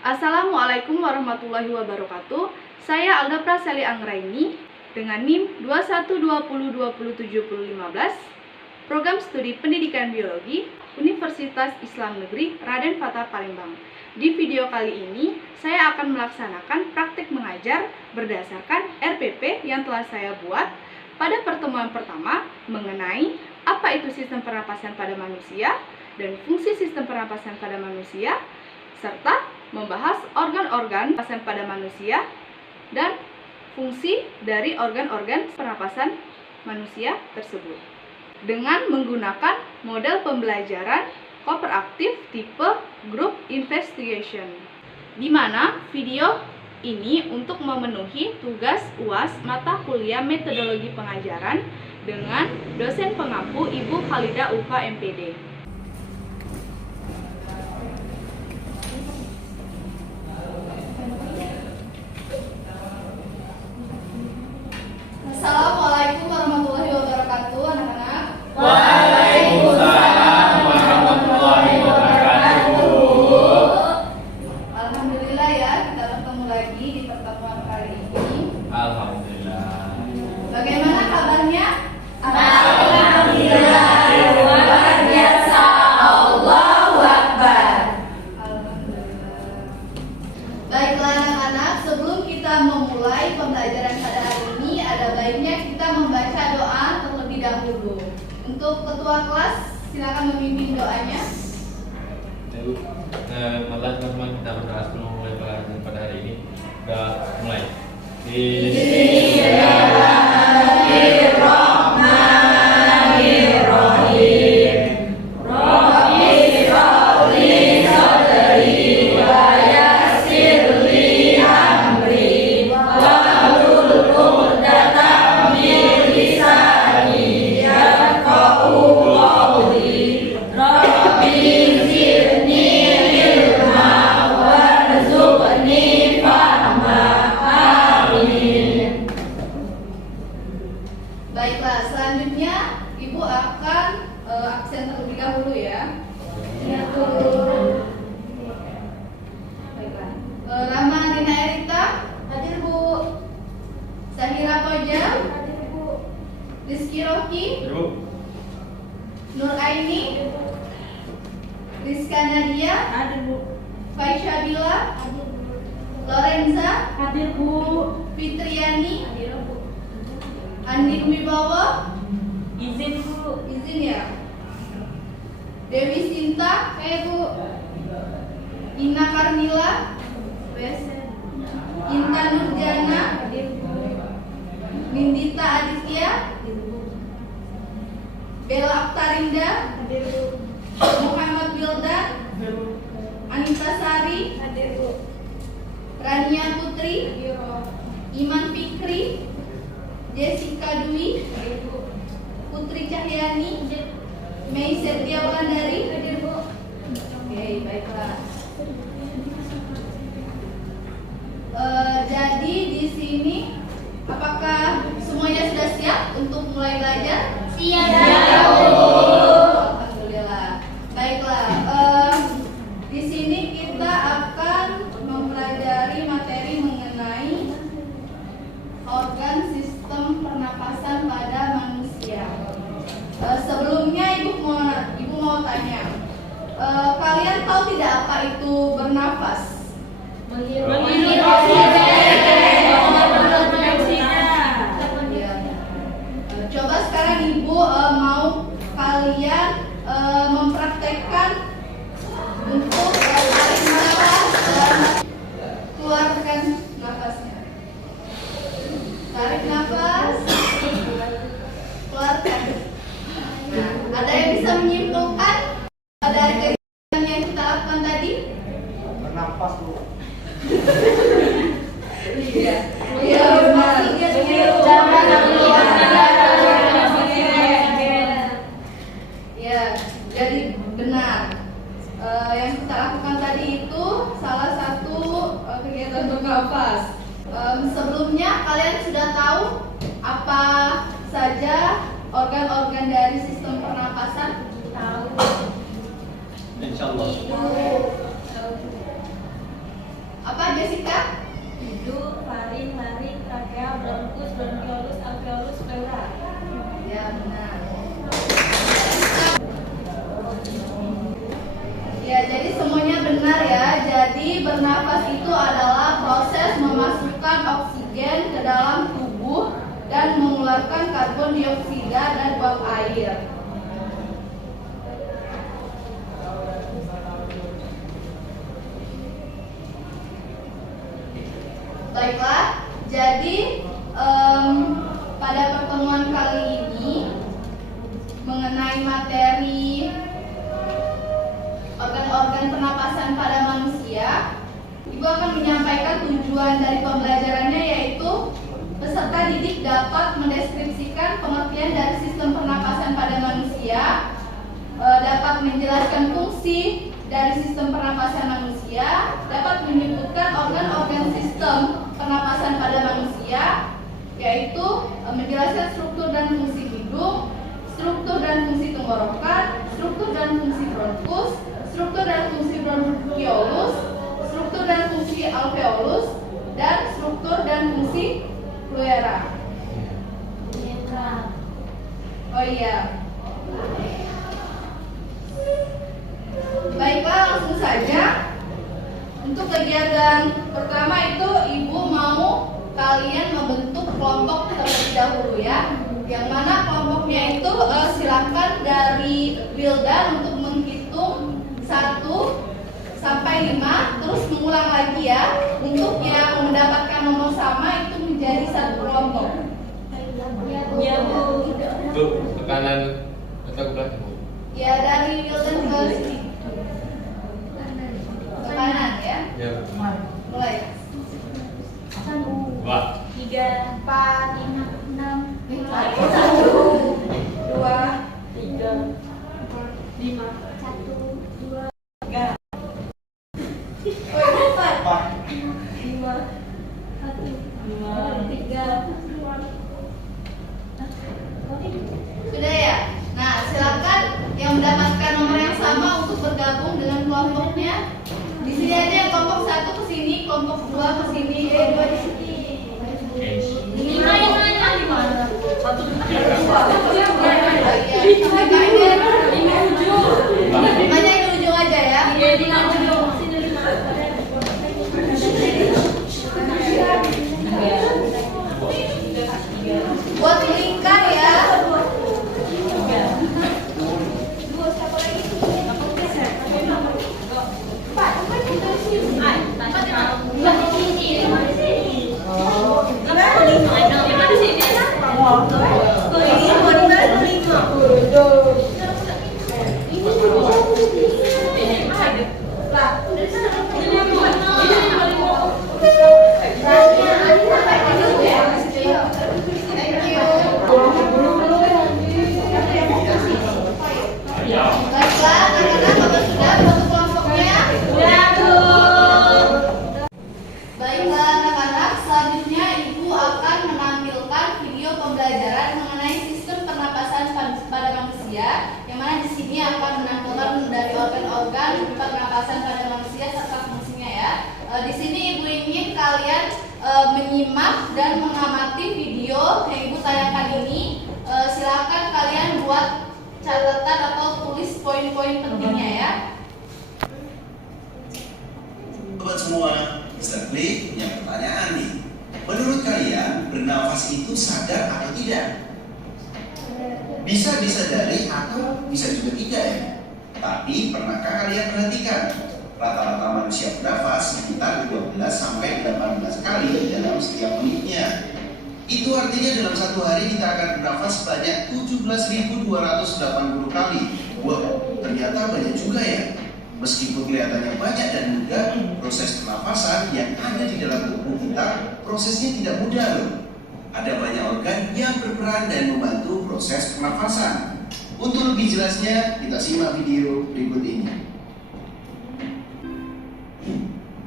Assalamualaikum warahmatullahi wabarakatuh. Saya Alda Praseli Anggraini dengan NIM 2120207015, Program Studi Pendidikan Biologi Universitas Islam Negeri Raden Fatah Palembang. Di video kali ini, saya akan melaksanakan praktik mengajar berdasarkan RPP yang telah saya buat pada pertemuan pertama mengenai apa itu sistem pernapasan pada manusia dan fungsi sistem pernapasan pada manusia, serta membahas organ-organ pernapasan pada manusia dan fungsi dari organ-organ pernapasan manusia tersebut dengan menggunakan model pembelajaran kooperatif tipe group investigation, di mana video ini untuk memenuhi tugas UAS mata kuliah metodologi pengajaran dengan dosen pengampu Ibu Khalidah Ulfa MPD. Assalamualaikum warahmatullahi wabarakatuh, anak-anak. Waalaikumsalam warahmatullahi wabarakatuh. Alhamdulillah ya, kita bertemu lagi di pertemuan kali ini. Alhamdulillah. Bagaimana kabarnya? Alhamdulillah, luar biasa. Allahu Akbar. Alhamdulillah. Baiklah anak-anak, sebelum kita memulai pembelajaran pada hari ini, ada baiknya kita membaca doa terlebih dahulu. Untuk ketua kelas, silakan memimpin doanya. Ibu, malah teman-teman kita berdoa sebelum mulai pelajaran pada hari ini. Udah mulai. Bismillahirrahmanirrahim. Rabbi sholli sadri wa yassir li amri wahlul 'uqdatam min lisani yafqahu qawli. Rabbi zidni ilma warzuqni fahma. Amin. Baiklah, selanjutnya Ibu akan absen terlebih dahulu ya. Baiklah. Rama Rina Erita, hadir Bu. Sahira Koja, hadir Bu. Rizky Rocky, Nur Aini, Rizka Nadia, hadir Bu. Faisha Bila, hadir Bu. Lorenza, hadir Bu. Fitriani, hadir Bu. Andi Wibawa, Izin Bu. izin ya. Dewi Sinta, Bu. Ina Karmila, present. Intan Nurjana, hadir Bu. Nindita Aditya, hadir Bu. Bella Aktarinda, hadir Bu. Muhammad Wildan, Anita Sari, hadir Bu. Rania Putri, hadir Bu. Iman Fikri, Jessica Dwi, hadir Bu. Putri Cahyani, Mei Setia Wulandari, hadir Bu. Oke, baiklah. Jadi di sini apakah semuanya sudah siap untuk mulai belajar? Siap. Alhamdulillah. Baiklah. Di sini kita akan mempelajari materi mengenai organ sistem pernapasan pada manusia. Sebelumnya ibu mau tanya, kalian tahu tidak apa itu bernafas? Menghirup Iya. Coba sekarang ibu mau kalian mempraktekkan untuk tarik nafas dan keluarkan nafasnya. Tarik nafas, keluarkan. Nah, ada yang bisa menyimpulkan dari kegiatan yang kita lakukan tadi? Bernafas Bu. Iya. Iya, maksudnya gitu. Ya, jadi benar. Yang kita lakukan tadi itu salah satu kegiatan bernafas. Sebelumnya kalian sudah tahu apa saja organ-organ dari sistem pernapasan? Tahu. Insyaallah. Jessica? Hidung, faring, laring, trakea, bronkus, bronkiolus, alveolus, pleura. Ya, benar. Ya, jadi semuanya benar ya. Jadi bernafas itu adalah proses memasukkan oksigen ke dalam tubuh dan mengeluarkan karbon dioksida dan uap air. Baiklah, jadi pada pertemuan kali ini mengenai materi organ-organ pernapasan pada manusia, Ibu akan menyampaikan tujuan dari pembelajarannya, yaitu peserta didik dapat mendeskripsikan pengertian dari sistem pernapasan pada manusia, dapat menjelaskan fungsi dari sistem pernapasan manusia, dapat menyebutkan organ-organ sistem pernapasan pada manusia, yaitu menjelaskan struktur dan fungsi hidung, struktur dan fungsi tenggorokan, struktur dan fungsi bronkus, struktur dan fungsi bronkiolus, struktur dan fungsi alveolus, dan struktur dan fungsi pleura. Oh iya. Baiklah, langsung saja. Untuk kegiatan pertama itu Ibu mau kalian membentuk kelompok terlebih dahulu ya. Yang mana kelompoknya itu silakan dari Wildan untuk menghitung 1 sampai 5, terus mengulang lagi ya. Untuk yang mendapatkan nomor sama itu menjadi satu kelompok. Ya, Bu. Untuk tekanan atau ke belakang, Bu? Ya, dari Wildan ke sini. Ke kanan ya. Ya, Bu. Mulai. 2, 3, 4, 5, 6, 1, 2, 3, 5, 1, 2, 3, 4. 5, 1, 2, 3. sudah ya. Nah, silakan yang mendapatkan nomor yang sama untuk bergabung dengan kelompoknya. Di sini aja yang kelompok 1 ke sini, kelompok 2 ke sini, 2 di sini. 5 di ujung aja ya. Buat melingkar ya. Baiklah, anak-anak apakah sudah bentuk kelompoknya? Baiklah anak-anak, selanjutnya Ibu akan menampilkan video pembelajaran mengenai sistem pernapasan pada manusia, yang mana di sini akan menampilkan dari organ-organ pernapasan pada manusia serta fungsinya ya. Di sini Ibu ingin kalian menyimak dan mengamati video yang Ibu tayangkan ini. Silakan kalian buat catatan atau tulis poin-poin pentingnya ya. Sobat semua, bisa klik yang pertanyaan nih. Menurut kalian, bernafas itu sadar atau tidak? Bisa disadari atau bisa juga tidak ya? Tapi pernahkah kalian perhatikan? Rata-rata manusia bernafas sekitar 12 sampai 18 kali dalam setiap menitnya. Itu artinya dalam satu hari kita akan bernafas sebanyak 17.280 kali. Wah, ternyata banyak juga ya. Meskipun kelihatannya banyak dan mudah, proses pernapasan yang ada di dalam tubuh kita prosesnya tidak mudah loh. Ada banyak organ yang berperan dan membantu proses pernapasan. Untuk lebih jelasnya, kita simak video berikut ini.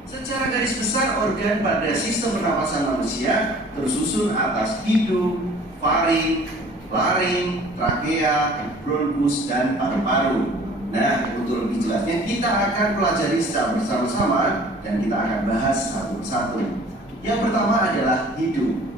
Secara garis besar, organ pada sistem pernapasan manusia tersusun atas hidung, faring, laring, trakea, bronkus, dan paru-paru. Nah, untuk lebih jelasnya kita akan pelajari secara bersama-sama dan kita akan bahas satu persatu. Yang pertama adalah hidung.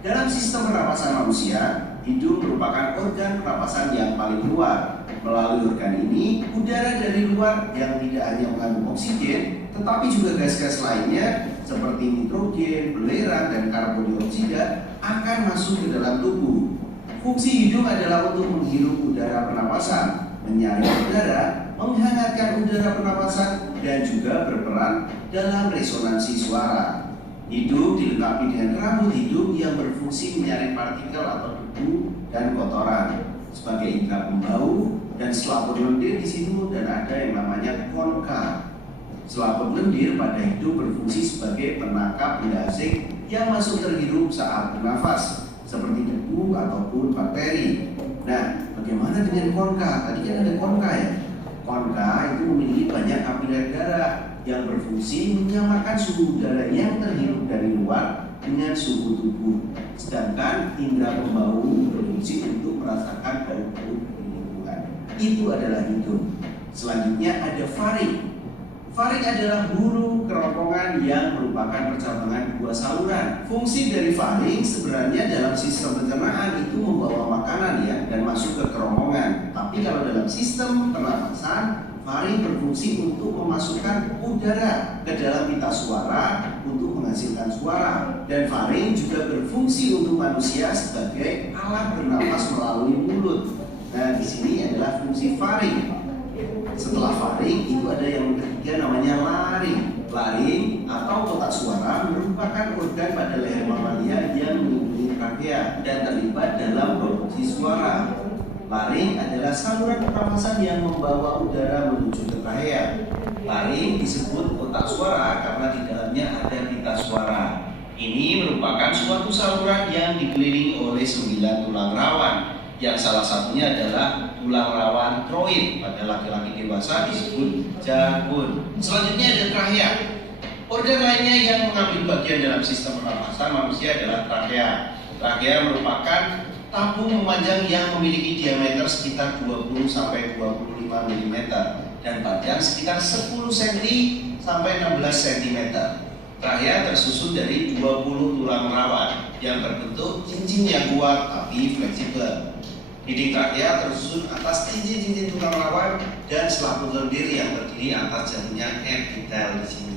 Dalam sistem pernapasan manusia, hidung merupakan organ pernapasan yang paling luar. Melalui organ ini, udara dari luar yang tidak hanya mengandung oksigen, tetapi juga gas-gas lainnya seperti nitrogen, belerang, dan karbon dioksida akan masuk ke dalam tubuh. Fungsi hidung adalah untuk menghirup udara pernapasan, menyaring udara, menghangatkan udara pernapasan, dan juga berperan dalam resonansi suara. Hidung dilengkapi dengan rambut hidung yang berfungsi menyaring partikel atau debu dan kotoran sebagai indera pembau, dan selaput lendir di situ, dan ada yang namanya konka. Selaput lendir pada hidung berfungsi sebagai penangkap benda asing yang masuk terhirup saat bernafas seperti debu ataupun bakteri. Nah, bagaimana dengan konka? Tadi kan ada konka ya. Konka itu memiliki banyak kapiler darah yang berfungsi menyamakan suhu udara yang terhirup dari luar dengan suhu tubuh. Sedangkan indera pembau berfungsi untuk merasakan bau-bau di lingkungan. Itu adalah hidung. Selanjutnya ada faring. Faring adalah bulu kerongkongan yang merupakan percabangan buah saluran. Fungsi dari faring sebenarnya dalam sistem pencernaan itu membawa makanan ya dan masuk ke kerongkongan. Tapi kalau dalam sistem pernapasan, faring berfungsi untuk memasukkan udara ke dalam pita suara untuk menghasilkan suara. Dan faring juga berfungsi untuk manusia sebagai alat bernapas melalui mulut. Nah, di sini adalah fungsi faring. Setelah faring itu ada yang ketiga namanya laring. Laring atau kotak suara merupakan organ pada leher mamalia yang melindungi trachea dan terlibat dalam produksi suara. Laring adalah saluran pernapasan yang membawa udara menuju ke trachea. Laring disebut kotak suara karena di dalamnya ada pita suara. Ini merupakan suatu saluran yang dikelilingi oleh 9 tulang rawan, yang salah satunya adalah tulang rawan troid. Pada laki-laki dewasa disebut janggut. Selanjutnya ada trachea. Organ lainnya yang mengambil bagian dalam sistem pernapasan manusia adalah trachea. Trachea merupakan tabung memanjang yang memiliki diameter sekitar 20 sampai 25 mm dan panjang sekitar 10 cm sampai 16 cm. Trachea tersusun dari 20 tulang rawan yang berbentuk cincin yang kuat tapi fleksibel. Dinding trachea tersusun atas cincin-cincin tulang rawan dan selaput lendir yang terdiri atas jaringan epitel di sini.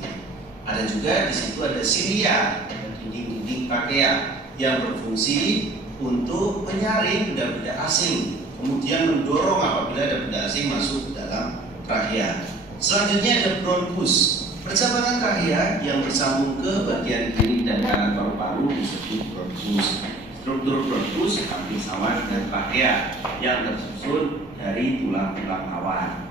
Ada juga di situ ada silia dan dinding-dinding trachea yang berfungsi untuk menyaring benda-benda asing, kemudian mendorong apabila ada benda asing masuk ke dalam trachea. Selanjutnya ada bronkus. Percabangan trachea yang bersambung ke bagian kiri dan kanan paru-paru disebut bronkus. Struktur bronkus hampir sama dengan trachea yang tersusun dari tulang-tulang rawan.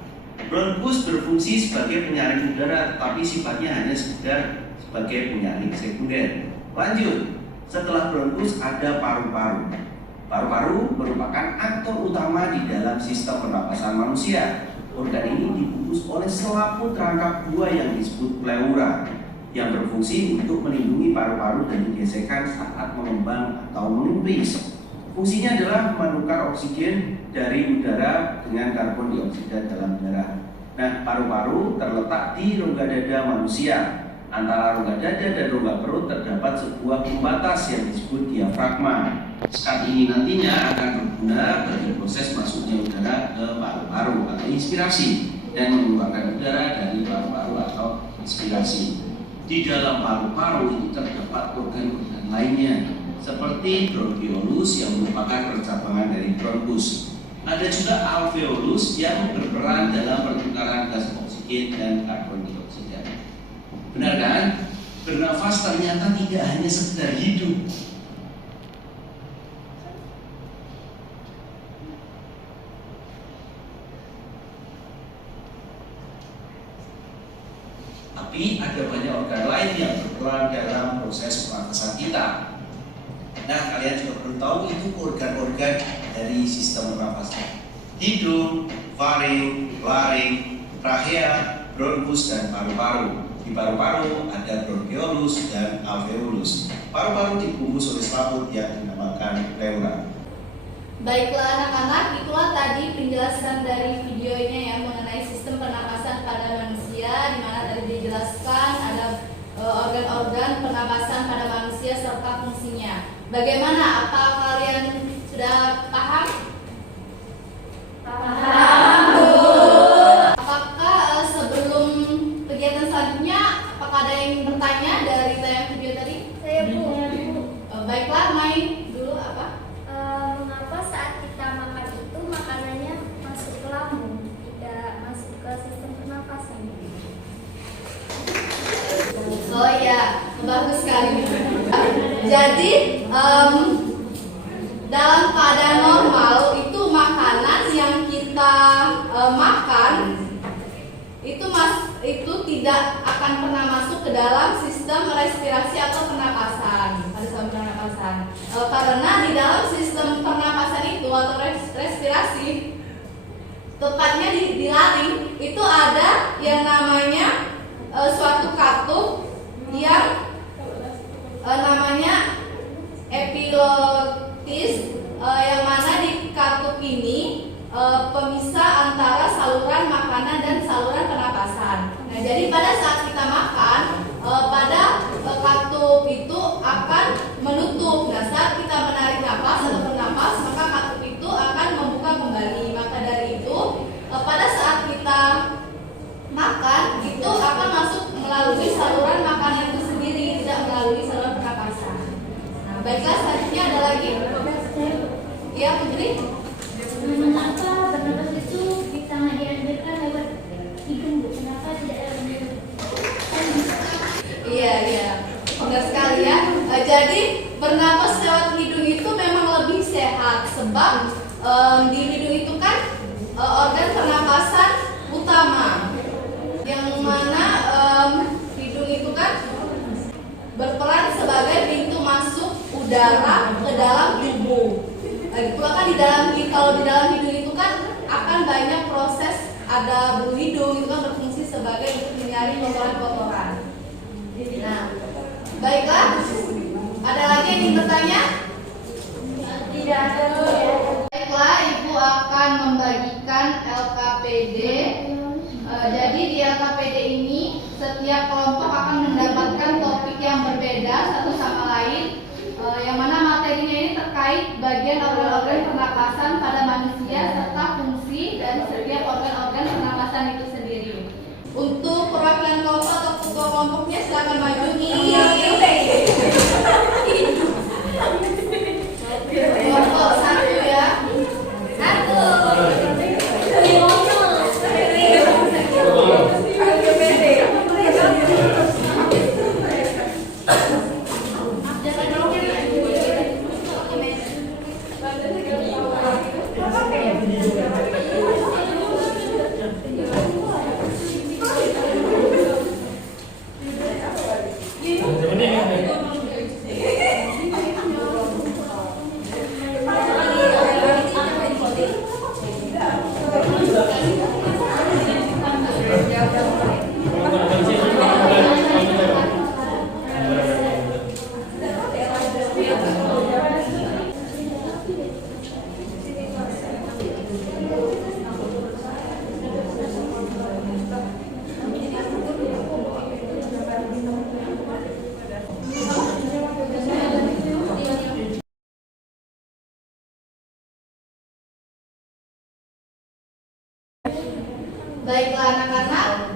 Bronkus berfungsi sebagai penyaring udara, tetapi sifatnya hanya sekedar sebagai penyaring sekunder. Lanjut, setelah bronkus ada paru-paru. Paru-paru merupakan aktor utama di dalam sistem pernapasan manusia. Organ ini dibungkus oleh selaput rangkap buah yang disebut pleura, yang berfungsi untuk melindungi paru-paru dari gesekan saat mengembang atau menipis. Fungsinya adalah menukar oksigen dari udara dengan karbon dioksida dalam darah. Nah, paru-paru terletak di rongga dada manusia. Antara rongga dada dan rongga perut terdapat sebuah pembatas yang disebut diafragma. Sekat ini nantinya akan berguna bagi proses masuknya udara ke paru-paru atau inspirasi dan mengeluarkan udara dari paru-paru atau inspirasi. Di dalam paru-paru itu terdapat organ-organ lainnya seperti bronkiolus yang merupakan percabangan dari bronkus. Ada juga alveolus yang berperan dalam pertukaran gas oksigen dan karbon dioksida. Benar kan? Bernafas ternyata tidak hanya sekedar hidup. Tapi ada banyak organ lain yang berperan dalam proses pernafasan kita. Nah, kalian juga perlu tahu itu organ-organ dari sistem pernafasan: hidung, faring, laring, trachea, bronkus, dan paru-paru. Di paru-paru ada bronkiolus dan alveolus. Paru-paru dibungkus oleh selaput yang dinamakan pleura. Baiklah anak-anak, itulah tadi penjelasan dari videonya yang mengenai sistem pernapasan pada manusia, di mana tadi dijelaskan ada saluran pernapasan pada manusia serta fungsinya. Bagaimana? Apa kalian sudah paham? Apakah sebelum kegiatan selanjutnya, apakah ada yang ingin bertanya dari tayang video tadi? Saya Bu. Baiklah, main dulu apa? Mengapa saat kita makan itu makanannya masuk ke lambung, tidak masuk ke sistem pernapasan? Oh iya, bagus sekali. Jadi dalam keadaan normal itu makanan yang kita makan itu tidak akan pernah masuk ke dalam sistem respirasi atau pernapasan. Karena di dalam sistem pernapasan itu atau respirasi, tepatnya di laring itu ada yang namanya suatu katup yang namanya epiglottis, yang mana di katup ini pemisah antara saluran makanan dan saluran pernapasan. Nah, jadi pada saat kita makan, pada katup itu akan menutup. Nah, saat kita menarik nafas atau bernapas, maka katup itu akan membuka kembali. Maka dari itu, pada saat kita makan itu akan masuk melalui saluran makanan itu sendiri, tidak melalui saluran pernapasan. Nah, baiklah, selanjutnya ada lagi. Ya, Putri. Mengapa bernapas itu bisa nggak diambilkan lewat hidung, Bu? Kenapa tidak lewat mulut? Iya, benar sekali ya. Jadi bernapas lewat hidung itu memang lebih sehat, sebab di hidung itu kan organ pernapasan utama, yang mana hidung itu kan berperan sebagai pintu masuk udara ke dalam tubuh. Kalau di dalam hidung itu kan akan banyak proses, ada bulu hidung itu kan berfungsi sebagai untuk menyaring kotoran-kotoran. Nah, baiklah, ada lagi yang ingin bertanya? Tidak ada. Baiklah, Ibu akan membagikan LKPD. Jadi di LKPD ini setiap kelompok akan mendapatkan topik yang berbeda satu sama lain, yang mana materinya ini terkait bagian organ-organ pernapasan pada manusia serta fungsi dari setiap organ-organ pernapasan itu sendiri. Untuk perwakilan kelompok atau ketua kelompoknya silakan maju. Kelompok 1 ya. 1. Baiklah anak-anak,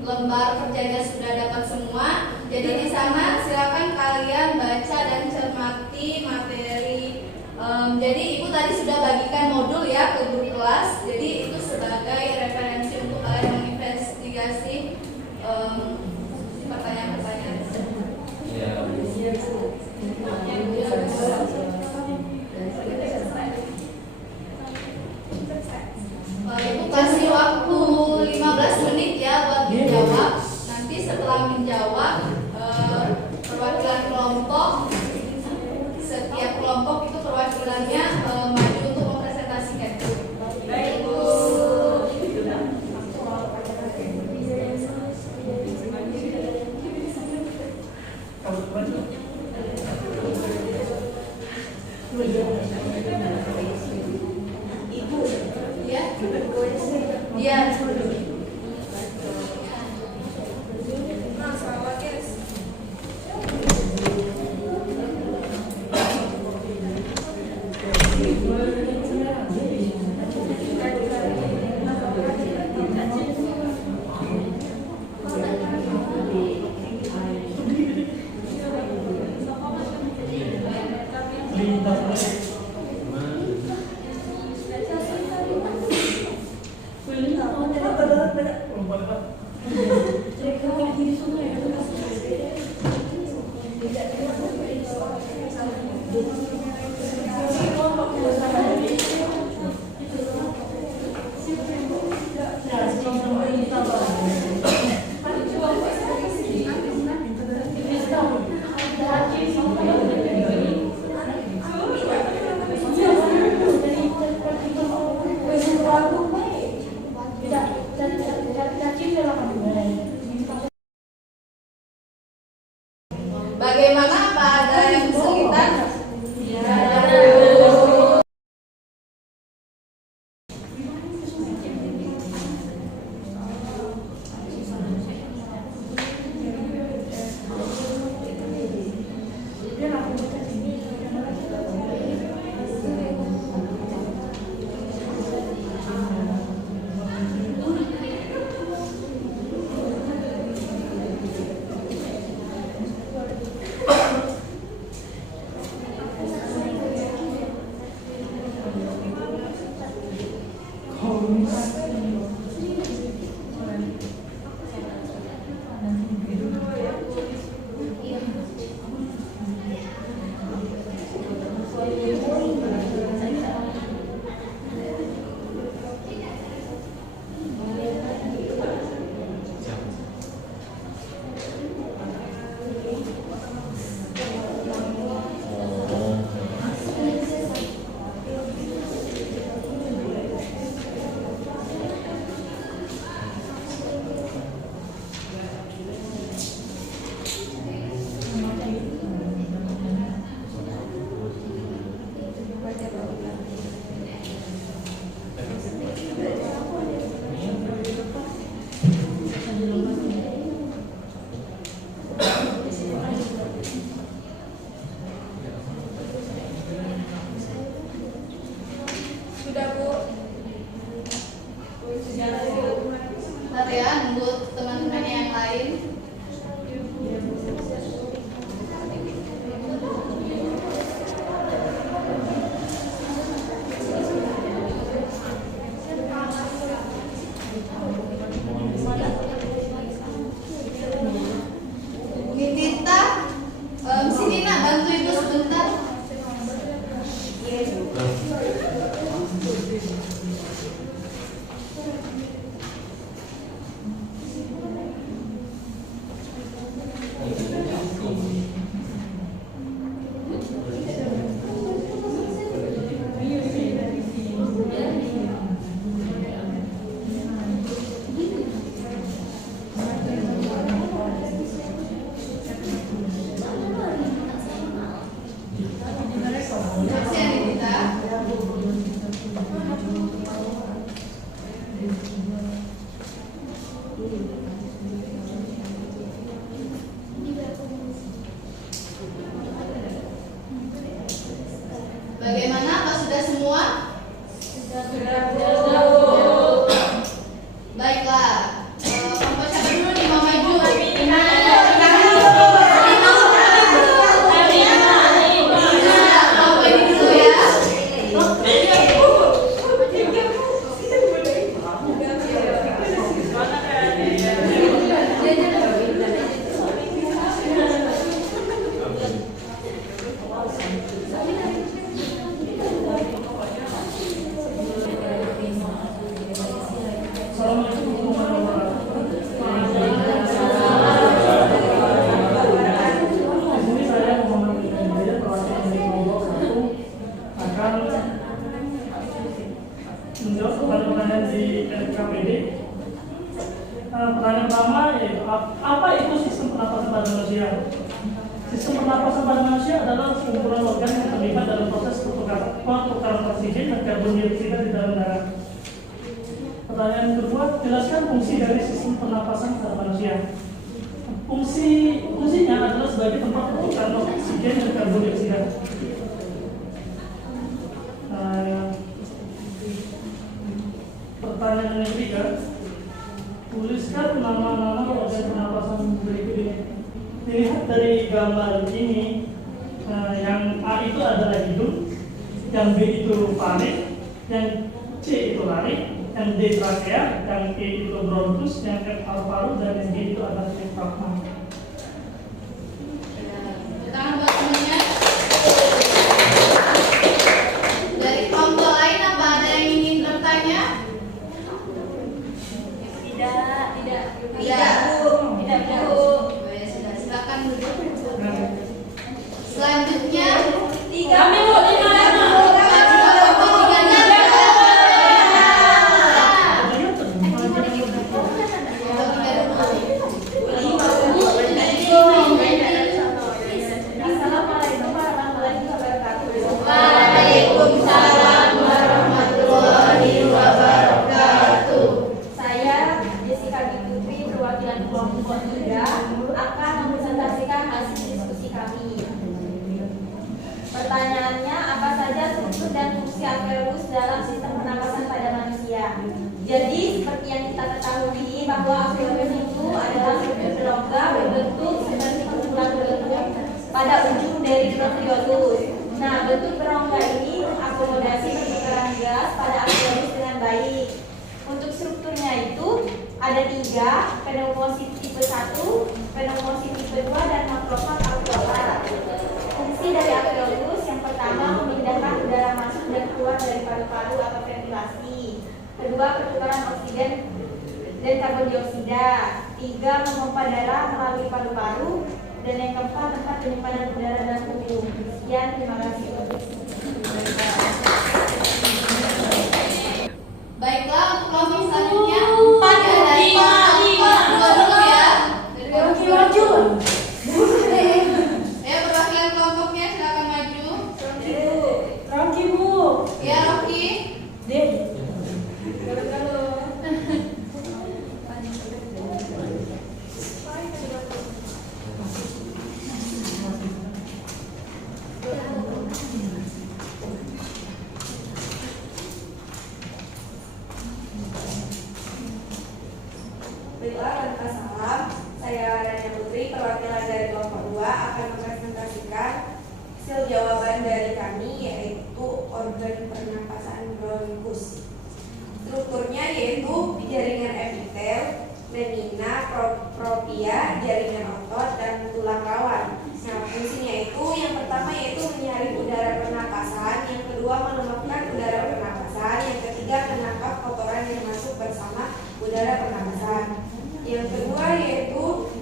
lembar kerjanya sudah dapat semua. Jadi di sana silakan kalian baca dan cermati materi. Jadi Ibu tadi sudah bagikan modul ya ke grup kelas. Jadi itu sebagai referensi untuk kalian menginvestigasi pertanyaan-pertanyaan. Ibu kasih waktu 15 menit ya buat menjawab. Nanti setelah menjawab, perwakilan kelompok, setiap kelompok itu perwakilannya maju untuk mempresentasikan. Baik, Bu. Ya. Bagaimana, apa ada yang kesulitan? Bentar ya, nunggu teman-teman yang lain. Nitita, sini nak bantu ibu sebentar. Bagaimana? Apa sudah semua? Baiklah. Kelompok siapa dulu nih mau maju? Kelompok ini dulu ya. Menjawab pertanyaan di LKPD. Pertanyaan pertama yaitu apa itu sistem pernapasan pada manusia? Sistem pernapasan pada manusia adalah kumpulan organ yang terlibat dalam proses pertukaran oksigen dan karbon dioksida di dalam darah. Pertanyaan kedua, jelaskan fungsi dari sistem pernapasan pada manusia. Fungsinya adalah sebagai tempat pertukaran oksigen dan karbon dioksida. Pertanyaan yang ketiga, tuliskan nama-nama organ pernapasan berikut ini. Dilihat dari gambar ini, yang A itu adalah hidung, yang B itu faring, yang C itu laring, MD trakea, yang E itu bronkus, yang F paru-paru, dan yang G itu adalah diafragma. Tangan buat temennya. Dari kelompok lain apa ada yang ingin bertanya? Tidak, Bu. Oh ya sudah, silakan duduk. Selanjutnya Kami Bu, Assalamualaikum warahmatullahi wabarakatuh. Waalaikumsalam warahmatullahi wabarakatuh. Saya Jessica Putri, perwakilan kelompok 3 akan mempresentasikan hasil diskusi kami. Pertanyaannya, apa saja struktur dan fungsi alveolus dalam sistem pernapasan pada manusia? Jadi, seperti yang kita ketahui bahwa alveolus itu adalah struktur berongga berbentuk seperti kumpulan berbentuk pada ujung dari alveolus. Nah, bentuk berongga ini mengakomodasi pertukaran gas pada alveolus dengan baik. Untuk strukturnya itu ada 3, pneumosit tipe 1, pneumosit tipe 2, dan makrofag alveolar. Fungsi dari alveolus yang pertama memindahkan udara masuk dan keluar dari paru-paru atau ventilasi. Kedua, pertukaran oksigen dan karbon dioksida. 3, memompa darah melalui paru-paru. Dan yang keempat, tempat penyimpanan udara dalam tubuh. Sekian, terima kasih. baiklah, untuk kelompok selanjutnya 4 ya, dari kelompok 2 dulu ya. Dari kelompok ya, perwakilan kelompoknya silakan maju. Rocky Bu. Ya, Rocky. Baiklah, tanpa salam, saya Rania Putri, perwakilan dari kelompok 2 akan mempresentasikan hasil jawaban dari kami, yaitu organ pernapasan bronkus. Strukturnya yaitu jaringan epitel, lemina, propria, jaringan otot, dan tulang rawan. Nah, fungsinya itu yang pertama yaitu menyaring udara pernapasan, yang kedua melemahkan udara pernapasan, yang ketiga menangkap kotoran yang masuk bersama udara pernapasan. Yang kedua yaitu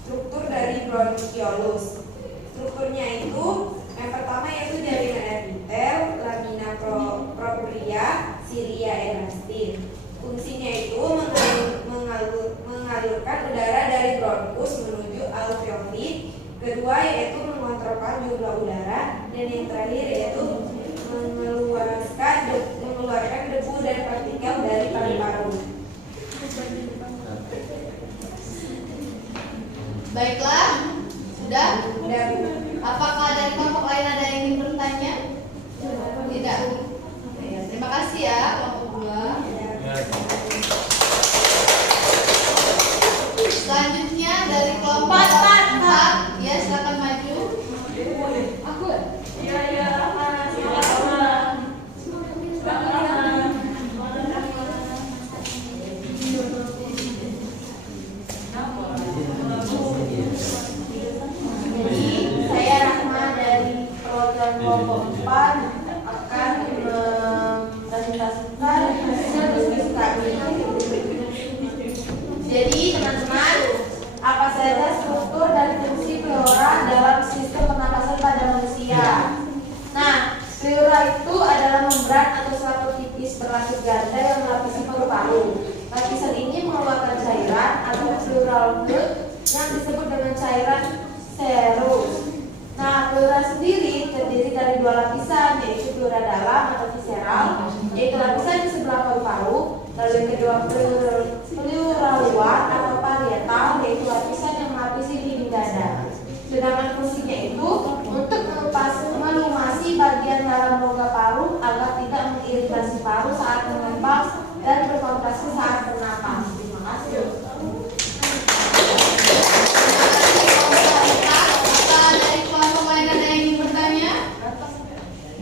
struktur dari bronkiolus. Strukturnya itu yang pertama yaitu jaringan epitel, lamina propria, silia elastin. Fungsinya itu mengalurkan udara dari bronkus menuju alveoli. Kedua yaitu mengontrolkan jumlah udara, dan yang terakhir yaitu mengeluarkan debu dan partikel dari paru-paru. Baiklah, sudah? Apakah dari kelompok lain ada yang ingin bertanya? Tidak. Ya, terima kasih ya kelompok 2. Selanjutnya dari kelompok 4, ya silakan maju. Aku. Saya Rahma dari perwakilan kelompok 4 akan mempresentasikan hasil diskusi kami. Jadi teman-teman, apa saja struktur dan fungsi pleura dalam sistem pernapasan pada manusia? Nah, pleura itu adalah membran atau selaput tipis berlapis ganda yang melapisi paru-paru. Lapisan ini mengeluarkan cairan atau pleural fluid yang disebut dengan cairan serus. Nah, pleura sendiri terdiri dari 2 lapisan, yaitu pleura dalam atau visceral, yaitu lapisan di sebelah paru-paru. Lalu yang kedua, pleura luar atau parietal, yaitu lapisan yang melapisi dinding dada. Sedangkan fungsinya itu untuk melumasi bagian dalam rongga paru agar tidak mengiritasi paru saat menempel dan berkontraksi saat bernapas. Terima kasih. Apakah dari kelompok lain ada yang ingin bertanya?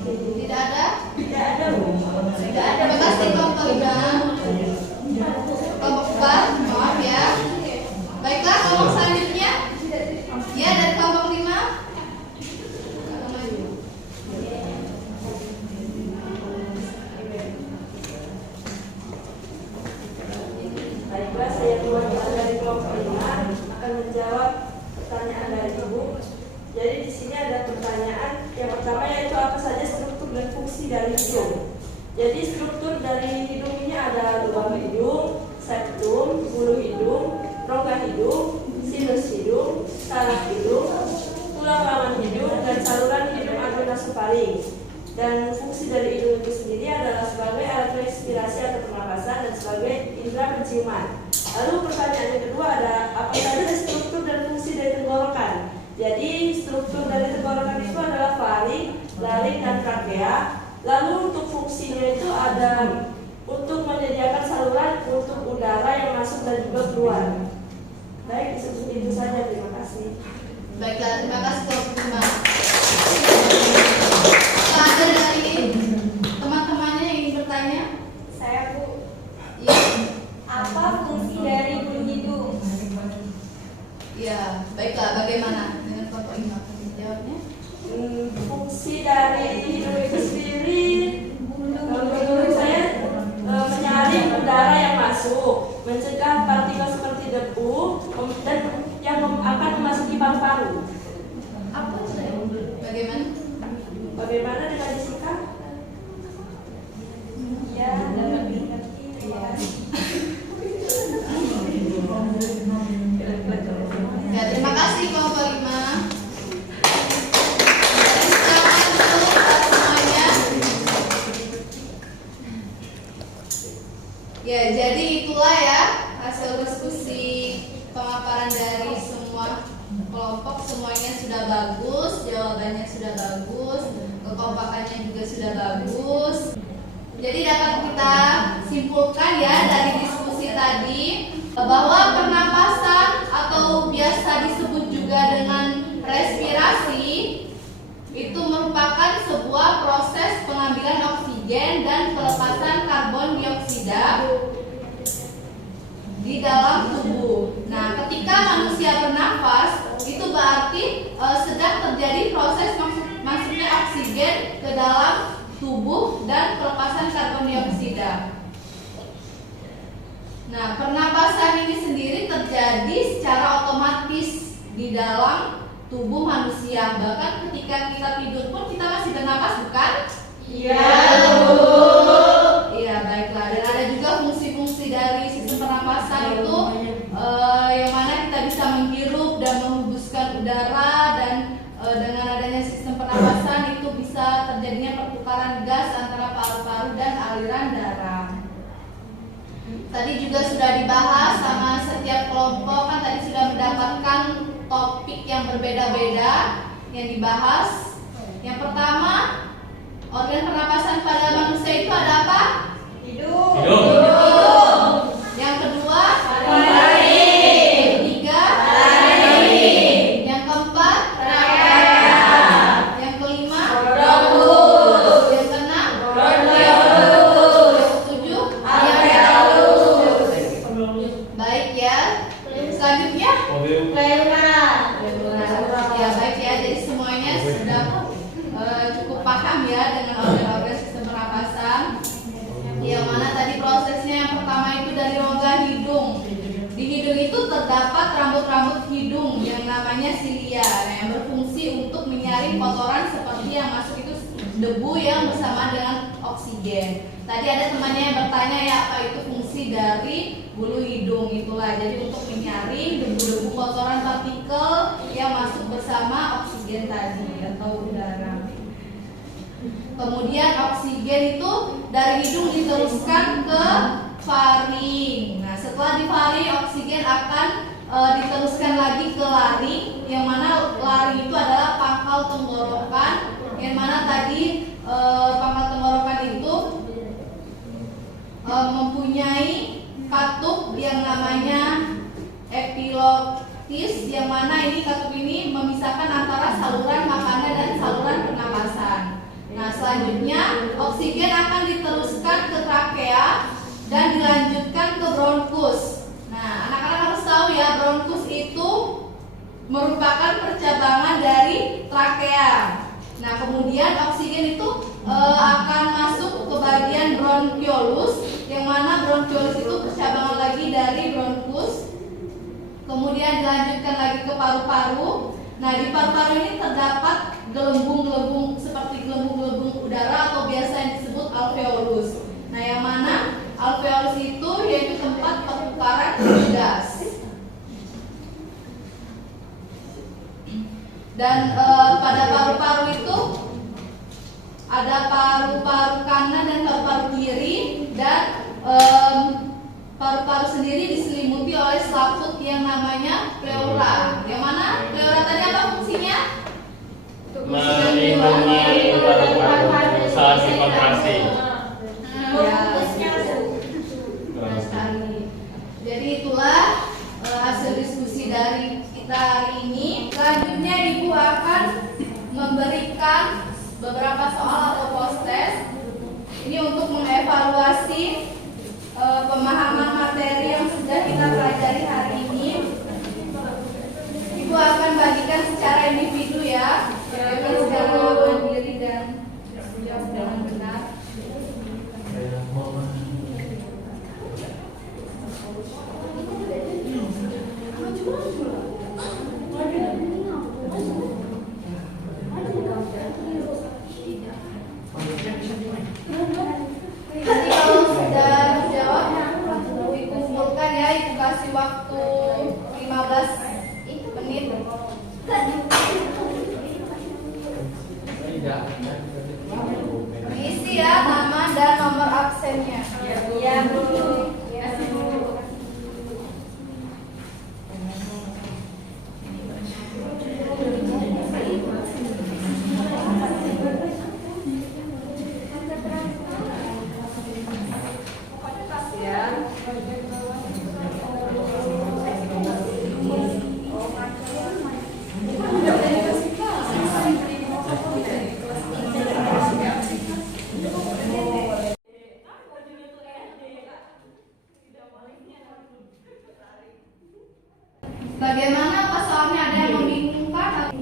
Tidak ada? Tidak ada Bu. Tidak ada. Terima kasih kelompok 3. pertanyaan dari Ibu. Jadi di sini ada pertanyaan yang pertama, yaitu apa saja struktur dan fungsi dari hidung. Jadi struktur dari hidung ini ada lubang hidung, septum, bulu hidung, rongga hidung, sinus hidung, saraf hidung, tulang rawan hidung, dan saluran hidung atau nasofaring. Dan fungsi dari hidung itu sendiri adalah sebagai alat respirasi atau pernapasan dan sebagai indera penciuman. Lalu pertanyaan yang kedua ada apa saja struktur dan fungsi dari tenggorokan. Jadi struktur dari tenggorokan itu adalah faring, laring, dan trakea. Lalu untuk fungsinya itu ada untuk menyediakan saluran untuk udara yang masuk dan juga keluar. Baik, seperti itu saja. Terima kasih. Baiklah, terima kasih teman-teman. Ada dari teman-temannya yang ingin bertanya? Saya Bu. Iya. Apa fungsi dari bulu hidung? Iya, baiklah. Bagaimana dengan foto ini? Jawabnya? Fungsi dari hidung itu sendiri menurut saya menyaring udara yang masuk, mencegah partikel seperti debu dan yang akan memasuki paru-paru. Apa itu? Bagaimana? Bagaimana dengan Jessica? Ya, dapat dimengerti. Terima kasih. Ya, terima kasih kelompok 5. Ya, jadi itulah ya hasil diskusi pemaparan dari semua kelompok. Semuanya sudah bagus, jawabannya sudah bagus, kekompakannya juga sudah bagus. Jadi dapat kita simpulkan ya dari diskusi tadi bahwa pernapasan atau biasa disebut juga dengan respirasi itu merupakan sebuah proses pengambilan oksigen dan pelepasan karbon dioksida di dalam tubuh. Nah, ketika manusia bernafas, itu berarti sedang terjadi proses masuknya oksigen ke dalam tubuh dan pelepasan karbon dioksida. Nah, pernapasan ini sendiri terjadi secara otomatis di dalam tubuh manusia. Bahkan ketika kita tidur pun kita masih bernapas, bukan? Iya. Iya, baiklah. Dan ada juga fungsi-fungsi dari sistem pernapasan itu yang mana kita bisa menghirup dan menghembuskan udara, dan dengan adanya sistem pernapasan itu bisa terjadinya pertukaran gas antara paru-paru dan aliran darah. Tadi juga sudah dibahas sama setiap kelompok, kan tadi sudah mendapatkan topik yang berbeda-beda yang dibahas. Yang pertama, organ pernapasan pada manusia itu ada apa? Hidung. Hidung. Yang kedua, Faring. Yang ketiga, Laring. Yang keempat, Trakea. Yang kelima, Bronkus. Yang keenam, Bronkiolus. Yang ketujuh, Alveolus. baik ya. Selanjutnya, Pleura. ya baik ya. Jadi semuanya sudah cukup paham ya dengan organ-organ sistem pernapasan. Yang mana tadi prosesnya yang pertama itu dari rongga hidung. Di hidung itu terdapat rambut-rambut hidung yang namanya silia, yang berfungsi untuk menyaring kotoran seperti yang masuk itu debu yang bersama dengan oksigen. Tadi ada temannya yang bertanya ya, apa itu fungsi dari bulu hidung? Itulah, jadi untuk menyaring debu-debu kotoran partikel yang masuk bersama oksigen tadi atau udara. Kemudian oksigen itu dari hidung diteruskan ke faring. Nah, setelah di faring, oksigen akan diteruskan lagi ke laring, yang mana laring itu adalah pangkal tenggorokan, yang mana tadi pangkal tenggorokan itu mempunyai katup yang namanya epiglottis, yang mana ini katup ini memisahkan antara saluran makanan dan saluran pernapasan. Nah, selanjutnya oksigen akan diteruskan ke trakea dan dilanjutkan ke bronkus. Nah, anak-anak harus tahu ya, bronkus itu merupakan percabangan dari trakea. Nah, kemudian oksigen itu akan masuk ke bagian bronkiolus, yang mana bronkiolus itu percabangan lagi dari bronkus. Kemudian dilanjutkan lagi ke paru-paru. Nah, di paru-paru ini terdapat gelembung-gelembung seperti gelembung-gelembung udara atau biasa yang disebut alveolus. Nah, yang mana alveolus itu yaitu tempat pertukaran gas. Dan pada paru-paru itu ada paru-paru kanan dan paru-paru kiri, dan paru-paru sendiri diselimuti oleh selaput yang namanya pleura. Yang mana pleura tadi apa fungsinya? Melindungi paru-paru saat kontraksi. Jadi itulah hasil diskusi dari kita hari ini. Selanjutnya Ibu akan memberikan beberapa soal atau post-test. Ini untuk mengevaluasi pemahaman materi yang sudah kita pelajari hari ini. Ibu akan bagikan secara individu ya, secara mandiri dan jawab dengan benar. Nanti kalau sudah dijawab, Ibu kumpulkan ya, Ibu kasih waktu 15 menit. Diisi ya nama dan nomor absennya. Iya, Bu. Bagaimana pasalnya, ada yang membingungkan?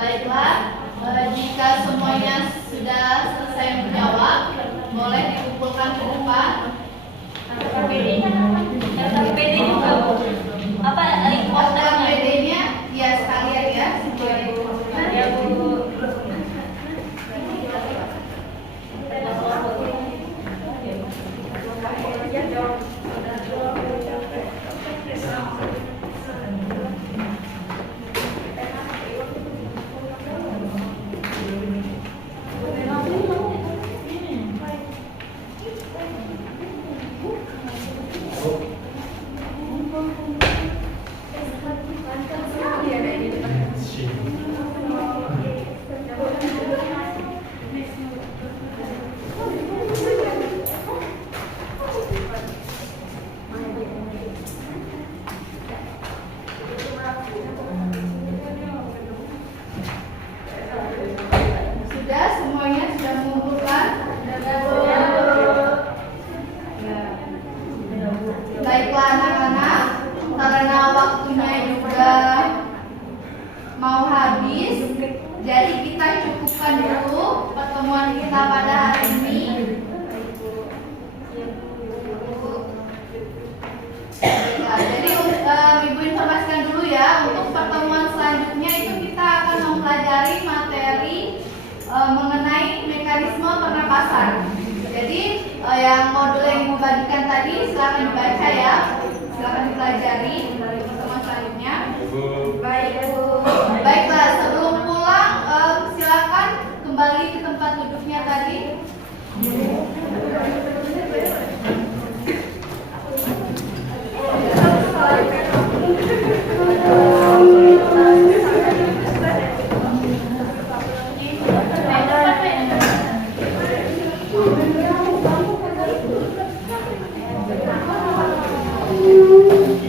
Baiklah, jika semuanya sudah selesai menjawab, boleh dikumpulkan ke depan. PD juga, Bu. Apa PD-nya ya sekalian ya. Ya, Bu. Sudah semuanya sudah mengumpulkan? Baiklah anak-anak, karena waktunya juga mau habis, jadi kita cukupkan dulu pertemuan kita pada hari ini. Jadi Ibu informasikan dulu ya, untuk pertemuan selanjutnya itu kita akan mempelajari materi mengenai mekanisme pernapasan. Jadi yang modul yang Ibu bagikan tadi silakan dibaca ya, silakan dipelajari dari pertemuan selanjutnya. Baik Bu. Baiklah, sebelum pulang silakan kembali ke tempat duduknya tadi.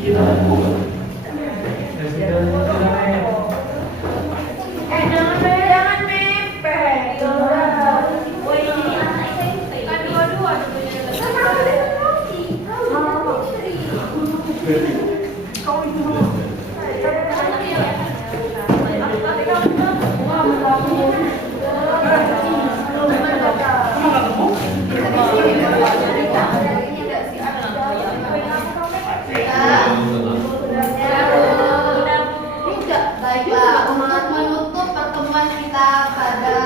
Jangan mepet. Baiklah, untuk menutup pertemuan kita pada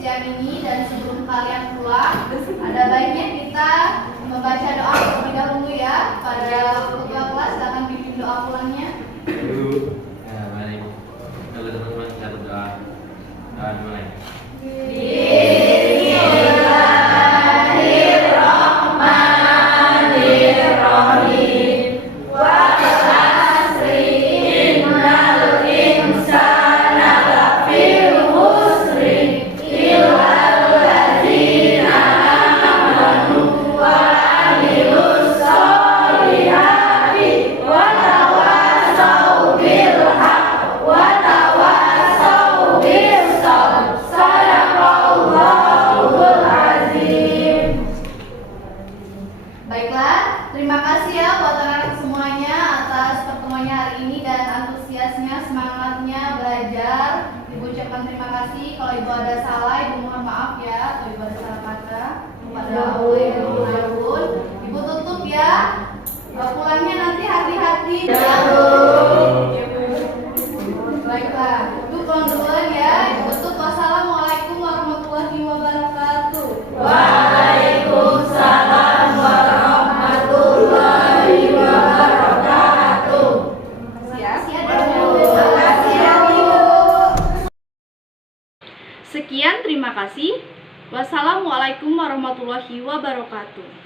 siang ini dan sebelum kalian pulang, ada baiknya kita membaca doa terlebih dahulu ya. Pada ketua kelas silakan bimbing doa pulangnya. Ya, mari. Kalau teman-teman kita berdoa. Mulai. Baiklah, terima kasih ya buat anak-anak semuanya atas pertemuannya hari ini dan antusiasnya, semangatnya belajar. Ibu ucapkan terima kasih. Kalau Ibu ada salah, Ibu mohon maaf ya. Kalau Ibu ada salah kata kepada Allah yang Maha. Ibu tutup ya. Pulangnya nanti hati-hati. Baiklah, Ibu pulang duluan ya. Ibu tutup. Wassalamualaikum warahmatullahi wabarakatuh. Waalaikumsalam warahmatullahi wabarakatuh. Sekian, terima kasih. Wassalamualaikum warahmatullahi wabarakatuh.